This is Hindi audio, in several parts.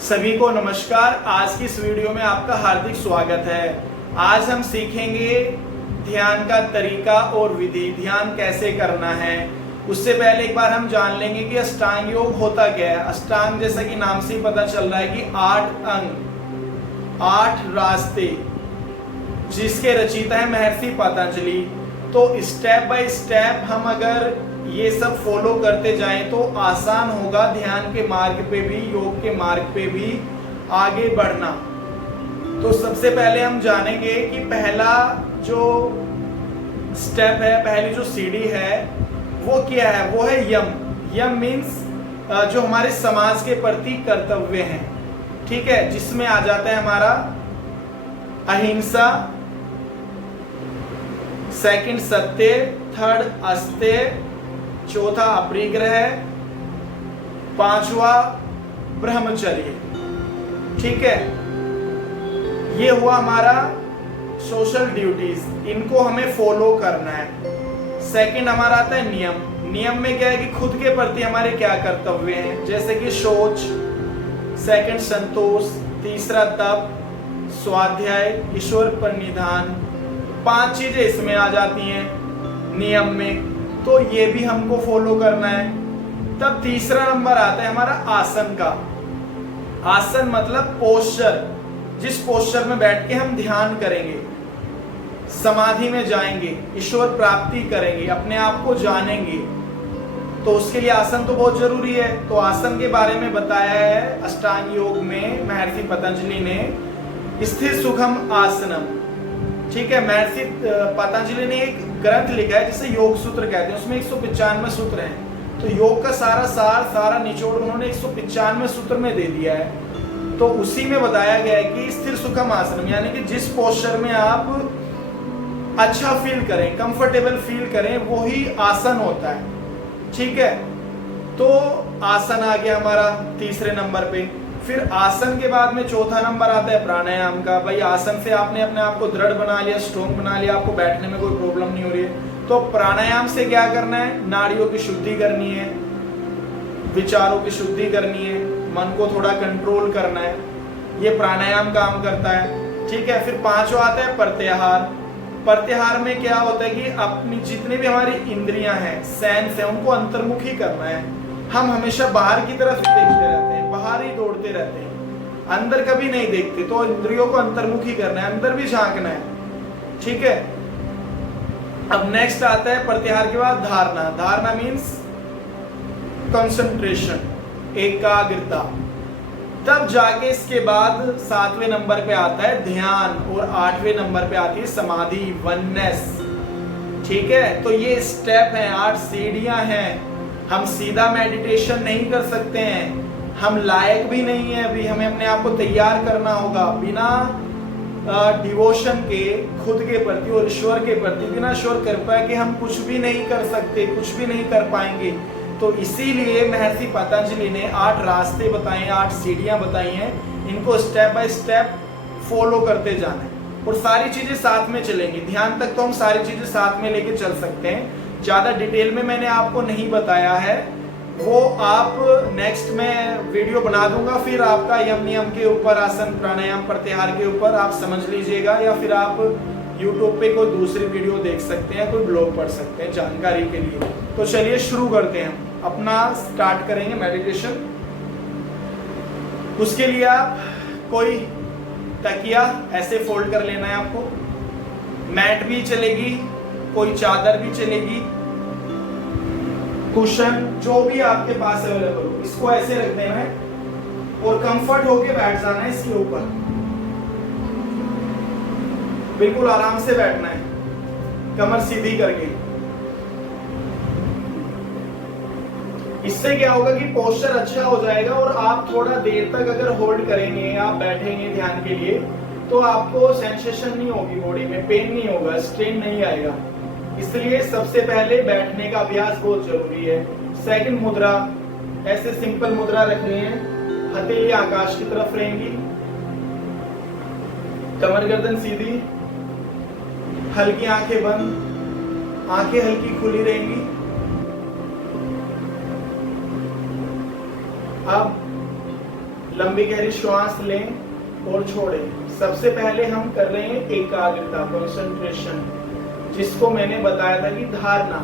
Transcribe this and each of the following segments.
सभी को नमस्कार। आज की इस वीडियो में आपका हार्दिक स्वागत है। आज हम सीखेंगे ध्यान का तरीका और विधि, ध्यान कैसे करना है। उससे पहले एक बार हम जान लेंगे कि अष्टांग योग होता क्या है। अष्टांग जैसा कि नाम से ही पता चल रहा है कि 8 अंग, 8 रास्ते, जिसके रचयिता है महर्षि पतंजलि। तो स्टेप बाय स्टेप हम अगर ये सब फॉलो करते जाएं तो आसान होगा ध्यान के मार्ग पे भी, योग के मार्ग पे भी आगे बढ़ना। तो सबसे पहले हम जानेंगे कि पहला जो स्टेप है, पहली जो सीढ़ी है वो क्या है। वो है यम। यम मीन्स जो हमारे समाज के प्रति कर्तव्य हैं, ठीक है, जिसमें आ जाता है हमारा अहिंसा, सेकंड सत्य, थर्ड अस्तेय, चौथा अपरिग्रह, पांचवा ब्रह्मचर्य। ठीक है, ये हुआ हमारा सोशल ड्यूटीज, इनको हमें फॉलो करना है। सेकंड हमारा आता है नियम। नियम में क्या है कि खुद के प्रति हमारे क्या कर्तव्य हैं, जैसे कि शौच, सेकंड संतोष, तीसरा तप, स्वाध्याय, ईश्वर पर निधान। 5 चीजें इसमें आ जाती हैं नियम में, तो ये भी हमको फॉलो करना है। तब तीसरा नंबर आता है हमारा आसन का। आसन मतलब पोस्चर, जिस पोस्चर में बैठ के हम ध्यान करेंगे, समाधि में जाएंगे, ईश्वर प्राप्ति करेंगे, अपने आप को जानेंगे। तो उसके लिए आसन तो बहुत जरूरी है। तो आसन के बारे में बताया है अष्टांग योग में महर्षि पतंजलि ने, स्थिर सुखम आसनम। ठीक है, महर्षि पतंजलि ने एक ग्रंथ लिखा है जिसे योग सूत्र कहते हैं। उसमें 195 सूत्र हैं। तो योग का सारा सार, सारा निचोड़ उन्होंने 195 सूत्र में दे दिया है। तो उसी में बताया गया है कि स्थिर सुखम आसन, यानी कि जिस पोस्चर में आप अच्छा फील करें, कंफर्टेबल फील करें, वो ही आसन होता है। ठीक है, तो आसन आ गया हमारा तीसरे नंबर पे। फिर आसन के बाद में चौथा नंबर आता है प्राणायाम का। भाई आसन से आपने अपने आप को दृढ़ बना लिया, स्ट्रॉन्ग बना लिया, आपको बैठने में कोई प्रॉब्लम नहीं हो रही है, तो प्राणायाम से क्या करना है, नाड़ियों की शुद्धि करनी है, विचारों की शुद्धि करनी है, मन को थोड़ा कंट्रोल करना है। ये प्राणायाम काम करता है। ठीक है, फिर 5वां आता है प्रत्याहार। प्रत्याहार में क्या होता है कि अपनी जितने भी हमारी इंद्रियां हैं, सेंस है, उनको अंतर्मुखी करना है। हम हमेशा बाहर की तरफ ही देखते रहते हैं, बाहर ही दौड़ते रहते हैं, अंदर कभी नहीं देखते। तो इंद्रियों को अंतर्मुखी करना है, अंदर भी झांकना है। ठीक है, अब नेक्स्ट आता है प्रत्याहार के बाद धारणा। धारणा मीन्स कंसंट्रेशन, एकाग्रता। तब जाके इसके बाद 7वें नंबर पे आता है ध्यान और 8वें नंबर पे आती है समाधि, वननेस। ठीक है, तो ये स्टेप है, 8 सीढ़ियां हैं। हम सीधा मेडिटेशन नहीं कर सकते हैं, हम लायक भी नहीं है अभी। हमें अपने आप को तैयार करना होगा। बिना डिवोशन के खुद के प्रति और ईश्वर के प्रति, बिना ईश्वर कृपा के हम कुछ भी नहीं कर सकते, कुछ भी नहीं कर पाएंगे। तो इसीलिए महर्षि पतंजलि ने 8 रास्ते बताए, 8 सीढ़ियां बताई हैं। इनको स्टेप बाय स्टेप फॉलो करते जाना है और सारी चीजें साथ में चलेंगी। ध्यान तक तो हम सारी चीजें साथ में लेके चल सकते हैं। ज्यादा डिटेल में मैंने आपको नहीं बताया है, वो आप नेक्स्ट में वीडियो बना दूंगा। फिर आपका यम नियम के ऊपर, आसन, प्राणायाम, प्रत्याहार के ऊपर आप समझ लीजिएगा, या फिर आप YouTube पे कोई दूसरी वीडियो देख सकते हैं, कोई ब्लॉग पढ़ सकते हैं जानकारी के लिए। तो चलिए शुरू करते हैं, अपना स्टार्ट करेंगे मेडिटेशन। उसके लिए आप कोई तकिया ऐसे फोल्ड कर लेना है आपको, मैट भी चलेगी, कोई चादर भी चलेगी, कुशन, जो भी आपके पास अवेलेबल हो, इसको ऐसे रख देना है और कंफर्ट होके बैठ जाना है इसके ऊपर। बिल्कुल आराम से बैठना है, कमर सीधी करके। इससे क्या होगा कि पोस्चर अच्छा हो जाएगा और आप थोड़ा देर तक अगर होल्ड करेंगे, आप बैठेंगे ध्यान के लिए, तो आपको सेंसेशन नहीं होगी, बॉडी में पेन नहीं होगा, स्ट्रेन नहीं आएगा। इसलिए सबसे पहले बैठने का अभ्यास बहुत जरूरी है। सेकंड मुद्रा, ऐसे सिंपल मुद्रा रखनी है, हथेली आकाश की तरफ रहेंगी, कमर गर्दन सीधी, हल्की आंखें बंद, आंखें हल्की खुली रहेंगी। अब लंबी गहरी श्वास लें और छोड़ें। सबसे पहले हम कर रहे हैं एकाग्रता, कंसंट्रेशन, जिसको मैंने बताया था कि धारणा,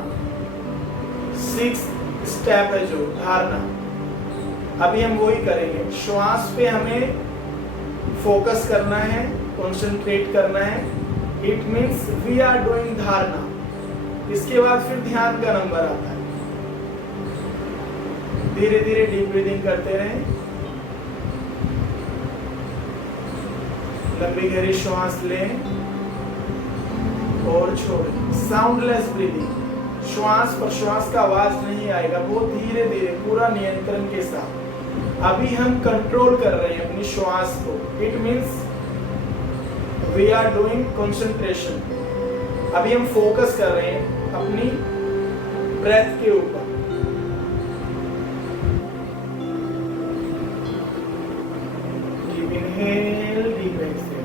6 स्टेप है जो धारणा। अभी हम वही करेंगे। श्वास पे हमें फोकस करना है, कंसंट्रेट करना है। It means we are doing धारणा। इसके बाद फिर ध्यान का नंबर आता है। धीरे धीरे डीप ब्रीदिंग करते रहें। लंबी गहरी श्वास लें और छोड़ें। साउंडलेस ब्रीदिंग, श्वास प्रश्वास का आवाज नहीं आएगा, बहुत धीरे धीरे पूरा नियंत्रण के साथ। अभी हम कंट्रोल कर रहे हैं अपनी श्वास को। It means we are doing concentration. अभी हम फोकस कर रहे हैं अपनी ब्रेथ के ऊपर। Deep inhale, deep exhale.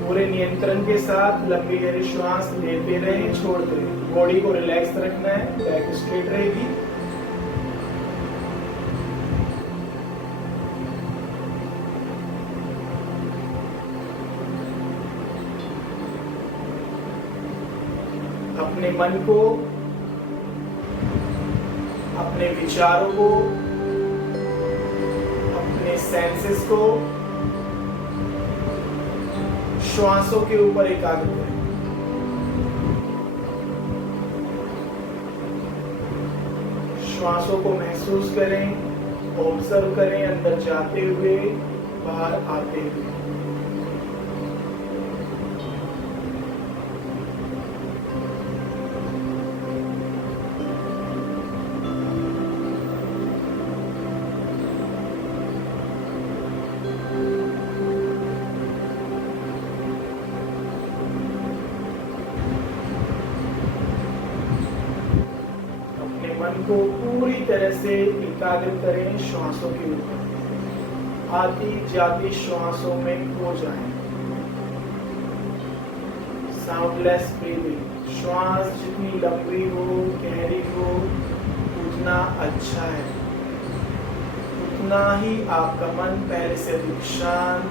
पूरे नियंत्रण के साथ लंबी गहरी श्वास लेते रहें, छोड़ते रहें। बॉडी को रिलैक्स रखना है, बैक स्ट्रेट रहेगी। अपने मन को, अपने विचारों को, अपने सेंसेस को श्वासों के ऊपर एकाग्र करें। श्वासों को महसूस करें, ऑब्जर्व करें, अंदर जाते हुए, बाहर आते हुए। मन को पूरी तरह से एकाग्र करें श्वासों के ऊपर। आती जाती श्वासों में खो जाएं। साउंडलेस ब्रीदिंग, श्वास जितनी लंबी हो, गहरी हो, उतना अच्छा है। उतना ही आपका मन पहले से अधिक शांत,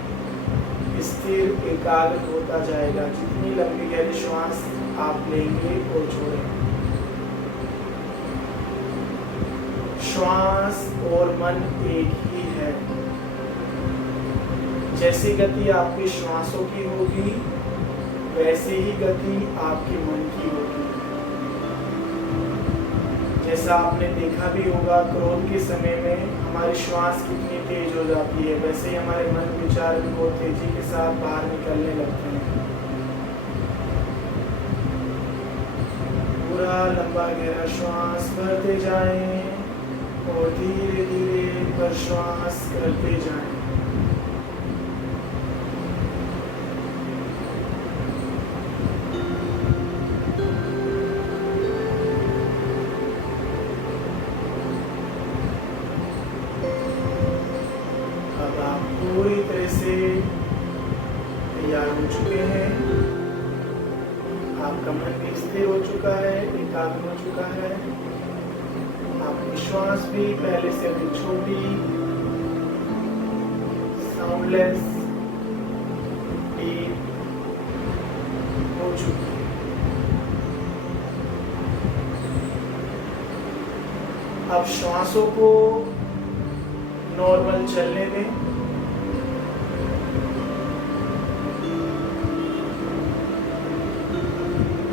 स्थिर, एकाग्र होता जाएगा। जितनी लंबी गहरी श्वास आप लेंगे और छोड़ेंगे। श्वास और मन एक ही है। जैसी गति आपकी श्वासों की होगी, वैसे ही गति आपके मन की होगी। जैसा आपने देखा भी होगा, क्रोध के समय में हमारी श्वास कितनी तेज हो जाती है, वैसे ही हमारे मन विचार भी बहुत तेजी के साथ बाहर निकलने लगते हैं। पूरा लंबा गहरा श्वास भरते जाएं और धीरे धीरे प्रश्वास करते जाएं। अब आप पूरी तरह से तैयार हो चुके हैं। आपका मन भी स्थिर हो चुका है, एकाग्र हो चुका है। आपकी श्वास भी पहले से भी छोटी, साउंडलेस, डीप हो चुकी है। अब श्वासों को नॉर्मल चलने दें।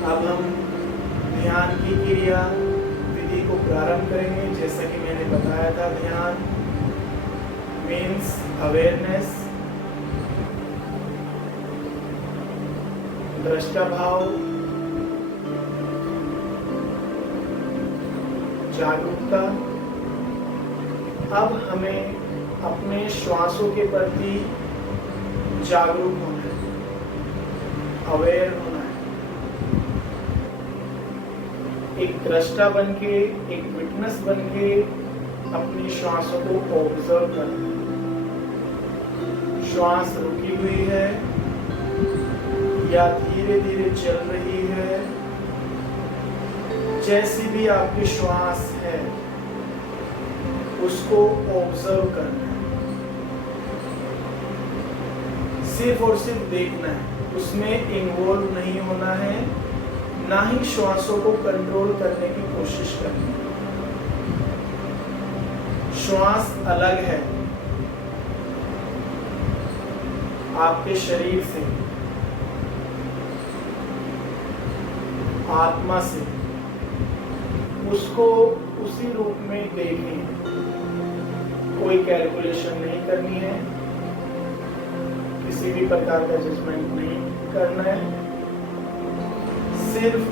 अब हम ध्यान की क्रिया को प्रारंभ करेंगे। जैसा कि मैंने बताया था, ध्यान मीन्स अवेयरनेस, दृष्टा भाव, जागरूकता। अब हमें अपने श्वासों के प्रति जागरूक होना है, अवेयर होना है। एक दृष्टा बन के, एक विटनेस बन के अपनी श्वासों को ऑब्जर्व करना। श्वास रुकी हुई है या धीरे धीरे चल रही है, जैसी भी आपकी श्वास है उसको ऑब्जर्व करना है, सिर्फ और सिर्फ देखना है, उसमें इन्वॉल्व नहीं होना है, ना ही श्वासों को कंट्रोल करने की कोशिश करनी है। श्वास अलग है आपके शरीर से, आत्मा से, उसको उसी रूप में देखनी है, कोई कैलकुलेशन नहीं करनी है, किसी भी प्रकार का जजमेंट नहीं करना है, सिर्फ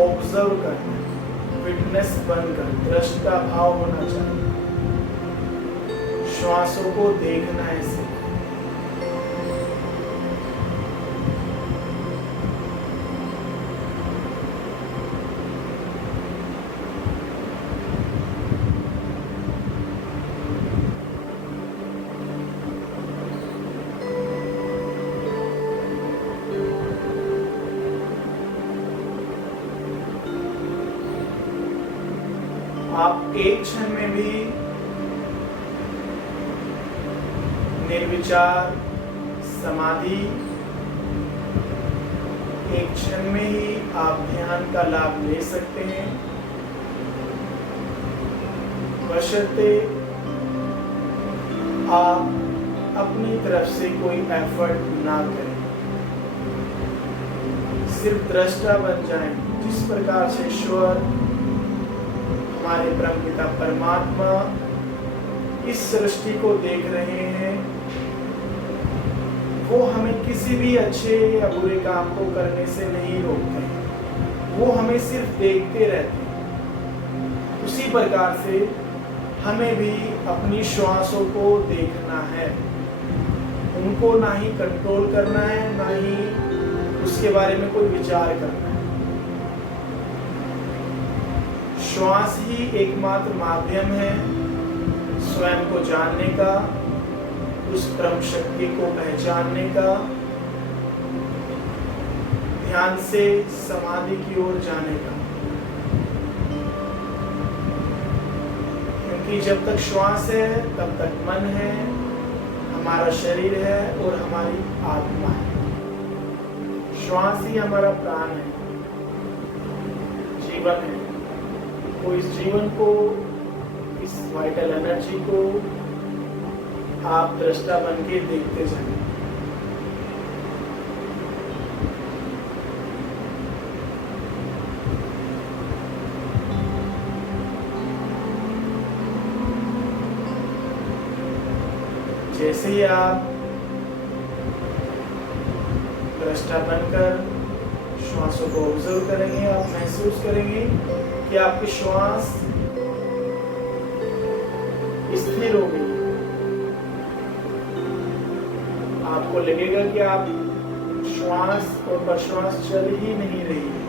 ऑब्जर्व करना है, विटनेस बनकर दृष्टा भाव होना चाहिए, श्वासों को देखना है सिर्फ। आप एक क्षण में भी निर्विचार समाधि, एक क्षण में ही आप ध्यान का लाभ ले सकते हैं, बशर्ते आप अपनी तरफ से कोई एफर्ट ना करें, सिर्फ दृष्टा बन जाएं। जिस प्रकार से ईश्वर हमारे परमपिता परमात्मा इस सृष्टि को देख रहे हैं, वो हमें किसी भी अच्छे या बुरे काम को करने से नहीं रोकते, वो हमें सिर्फ देखते रहते हैं। उसी प्रकार से हमें भी अपनी श्वासों को देखना है, उनको ना ही कंट्रोल करना है, ना ही उसके बारे में कोई विचार करना है। श्वास ही एकमात्र माध्यम है स्वयं को जानने का, उस परम शक्ति को पहचानने का, ध्यान से समाधि की ओर जाने का। क्योंकि जब तक श्वास है तब तक मन है, हमारा शरीर है और हमारी आत्मा है। श्वास ही हमारा प्राण है, जीवन है। तो इस जीवन को, इस वाइटल एनर्जी को आप दृष्टा बन के देखते जाएं। जैसे ही आप दृष्टा बनकर श्वासों को ऑब्जर्व करेंगे, आप महसूस करेंगे कि आपकी श्वास स्थिर हो गई। आपको लगेगा कि आप श्वास और प्रश्वास चल ही नहीं रही है।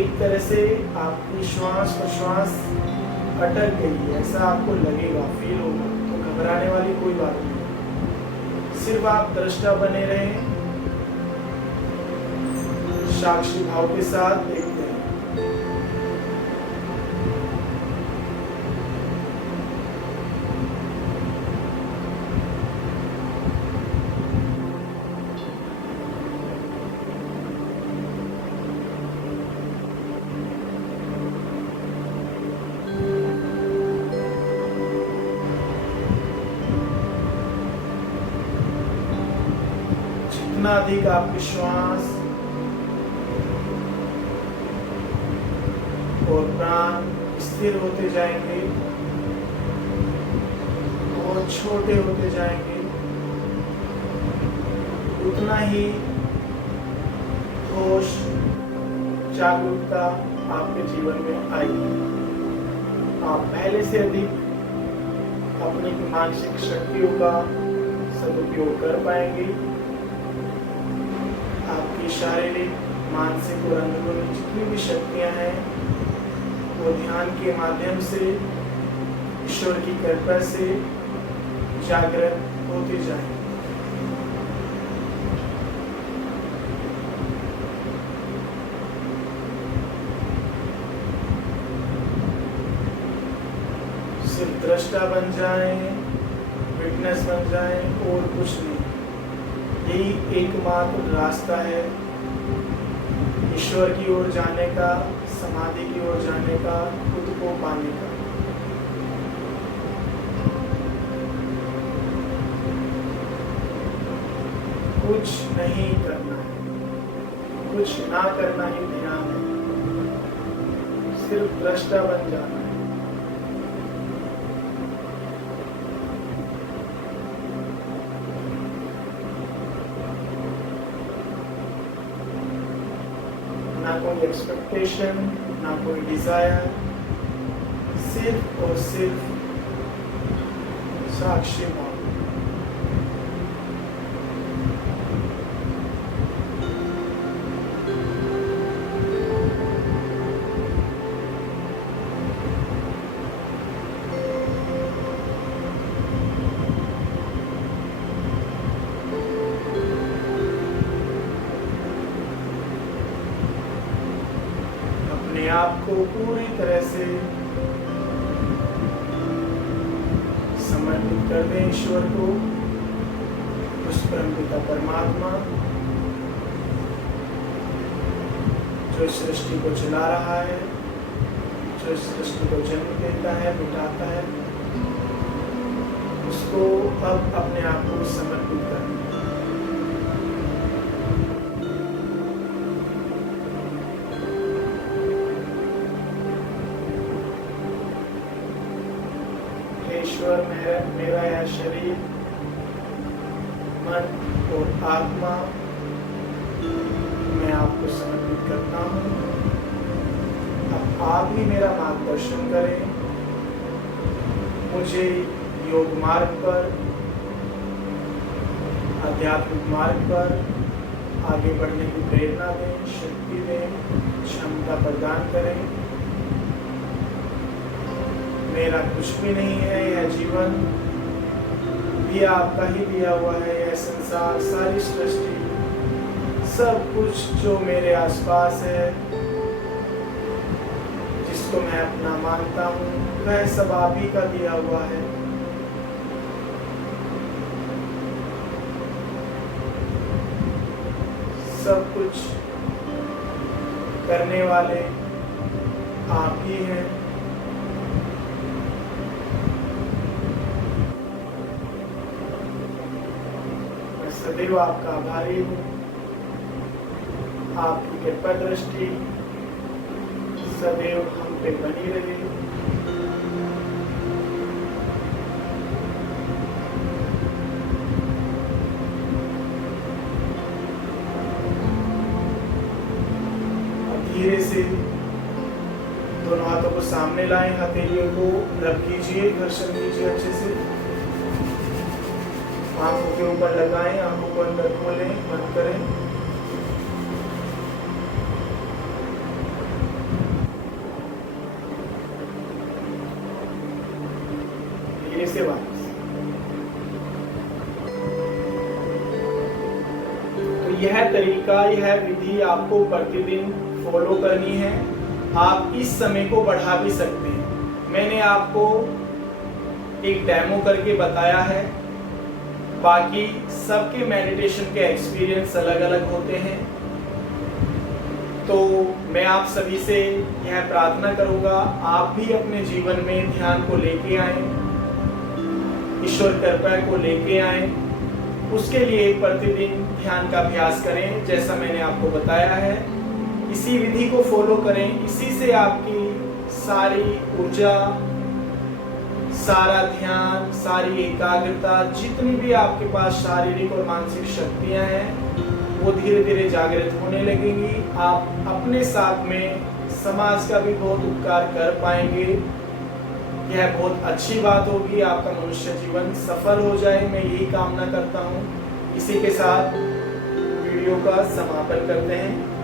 एक तरह से आपकी श्वास प्रश्वास अटक गई है, ऐसा आपको लगेगा, फील होगा। तो घबराने वाली कोई बात नहीं, सिर्फ आप दृष्टा बने रहें, साक्षी भाव के साथ देखते हैं। जितना अधिक आपकी श्वास और प्राण स्थिर होते जाएंगे और छोटे होते जाएंगे, उतना ही होश, जागरूकता आपके जीवन में आएगी। आप पहले से अधिक अपनी मानसिक शक्तियों का सदुपयोग कर पाएंगे। आपकी शारीरिक, मानसिक और अंदरूनी जितनी भी शक्तियां हैं वो ध्यान के माध्यम से, ईश्वर की कृपा से जागृत होती जाएंगी। दृष्टा बन जाएं, विटनेस बन जाएं और कुछ नहीं। यही एकमात्र रास्ता है ईश्वर की ओर जाने का, समाधि की ओर जाने का, खुद को पाने का। कुछ नहीं करना है, कुछ ना करना ही ध्यान है, सिर्फ दृष्टा बन जाना है। ना कोई एक्सपेक्टेशन, ना कोई डिजायर, सिर्फ और सिर्फ साक्षी भाव। अपने आप को पूरी तरह से समर्पित कर दें ईश्वर को, उस परमपिता परमात्मा जो इस सृष्टि को चला रहा है, जो इस सृष्टि को जन्म देता है, मिटाता है, उसको अब अपने आप को समर्पित कर दें। ईश्वर, मेरा यह शरीर, मन और आत्मा मैं आपको समर्पित करता हूँ। अब आप ही मेरा मार्गदर्शन करें, मुझे योग मार्ग पर, आध्यात्मिक मार्ग पर आगे बढ़ने की प्रेरणा दें, शक्ति दें, क्षमता प्रदान करें। मेरा कुछ भी नहीं है, यह जीवन भी आपका ही दिया हुआ है, यह संसार, सारी सृष्टि, सब कुछ जो मेरे आसपास है, जिसको मैं अपना मानता हूँ, वह सब आप ही का दिया हुआ है। सब कुछ करने वाले आप ही हैं। सदैव आपका आभारी हूँ। आपकी कृपा दृष्टि सदैव हम पे बनी रहे। धीरे से दोनों हाथों को सामने लाएं, हथेलियों को रब कीजिए, घर्षण कीजिए अच्छे से। आंखों के ऊपर लगाएं, आंखों को अंदर खोलें, बंद करें। धीरे से वापस। तो यह तरीका, यह विधि आपको प्रतिदिन फॉलो करनी है। आप इस समय को बढ़ा भी सकते हैं। मैंने आपको एक डेमो करके बताया है, बाकी सबके मेडिटेशन के एक्सपीरियंस अलग अलग होते हैं। तो मैं आप सभी से यह प्रार्थना करूंगा, आप भी अपने जीवन में ध्यान को लेके आए, ईश्वर कृपा को लेके आए। उसके लिए प्रतिदिन ध्यान का अभ्यास करें, जैसा मैंने आपको बताया है। इसी विधि को फॉलो करें, इसी से आपकी सारी ऊर्जा, सारा ध्यान, सारी एकाग्रता, जितनी भी आपके पास शारीरिक और मानसिक शक्तियां हैं, वो धीरे धीरे जागृत होने लगेंगी। आप अपने साथ में समाज का भी बहुत उपकार कर पाएंगे। यह बहुत अच्छी बात होगी, आपका मनुष्य जीवन सफल हो जाए, मैं यही कामना करता हूँ। इसी के साथ वीडियो का समापन करते हैं।